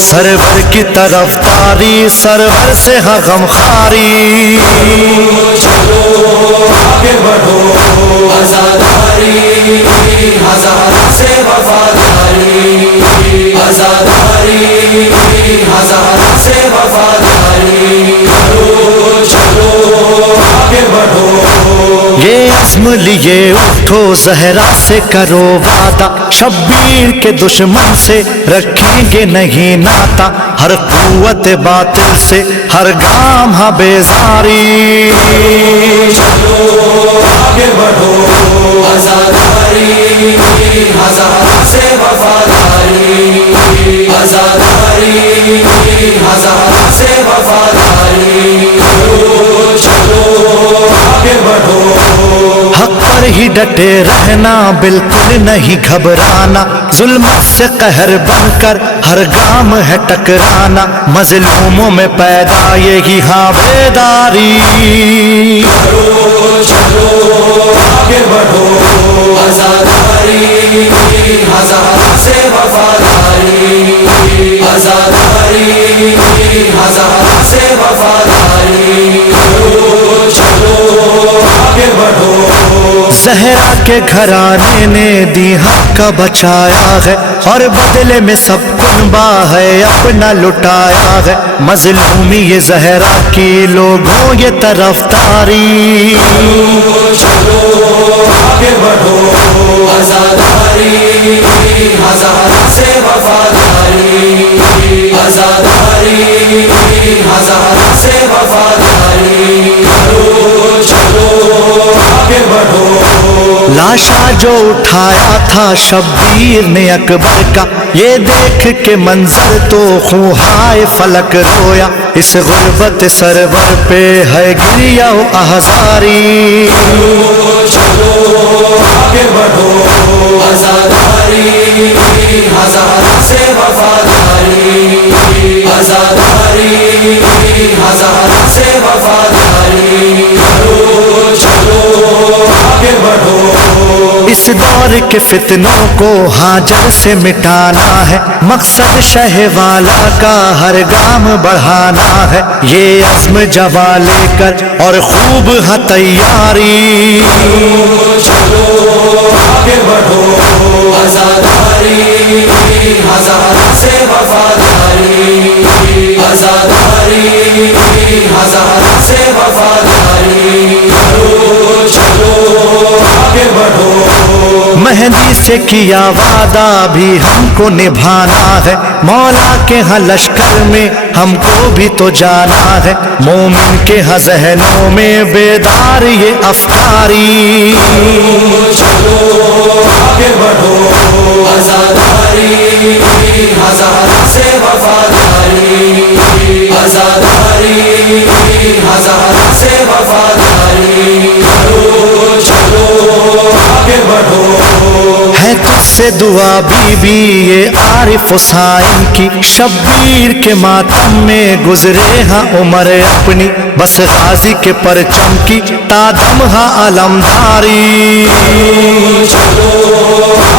سرور کی طرف تاری سرور سے ہاں غمخاری چلو آگے بڑھو آزاداری ہزاروں سے وفاداری آزاداری ہزاروں سے وفاداری چلو آگے بڑھو یہ عزم لیے اٹھو زہرا سے کرو وعدہ شبیر کے دشمن سے رکھیں گے نہیں ناتا ہر قوت باطل سے ہر گام ہاں بیزاری چلو آگے بڑھو آزاداری ہزاروں سے وفاداری آزاداری ہزاروں سے وفاداری چلو آگے بڑھو حق پر ہی ڈٹے رہنا بالکل نہیں گھبرانا ظلمت سے قہر بن کر ہر گام ہے ٹکرانا مظلوموں میں پیدا یہی ہاں بیداری چلو آگے بڑھو آزاداری ہزاروں سے وفاداری آزاداری ہزاروں سے وفاداری چلو آگے بڑھو زہرا کے گھرانے نے دی حق کا بچایا ہے اور بدلے میں سب کنبا ہے اپنا لٹایا ہے مظلومی یہ زہرا کی لوگوں یہ طرفداری چلو آگے بڑھو آزاداری ہزاروں سے وفاداری آزاداری ہزاروں سے وفاداری چلو آگے بڑھو لاشا جو اٹھایا تھا شبیر نے اکبر کا یہ دیکھ کے منظر تو خونہائے فلک رویا اس غربت سرور پہ ہے گریا و احزاری چلو آگے بڑھو آزاداری ہزاروں سے وفاداری آزاداری ہزاروں سے وفاداری چلو آگے بڑھو اس دور کے فتنوں کو ہاجر سے مٹانا ہے مقصد شہ والا کا ہر گام بڑھانا ہے یہ عزم جوا لے کر اور خوب ہے تیاری چلو آگے بڑھو آزاداری ہزاروں سے وفاداری آزاداری ہزاروں سے وفاداری چلو آگے بڑھو مہندی سے کیا وعدہ بھی ہم کو نبھانا ہے مولا کے ہاں لشکر میں ہم کو بھی تو جانا ہے مومن کے ہاں ذہنوں میں بیدار یہ افکاری چلو آگے بڑھو آزاداری ہزاروں سے وفاداری آزاداری ہزاروں سے وفاداری چلو آگے بڑھو ہے تجھ سے دعا بی بی یہ عارف حسین کی شبیر کے ماتم میں گزرے ہاں عمر اپنی بس غازی کے پرچم کی تادم ہاں علمداری چلو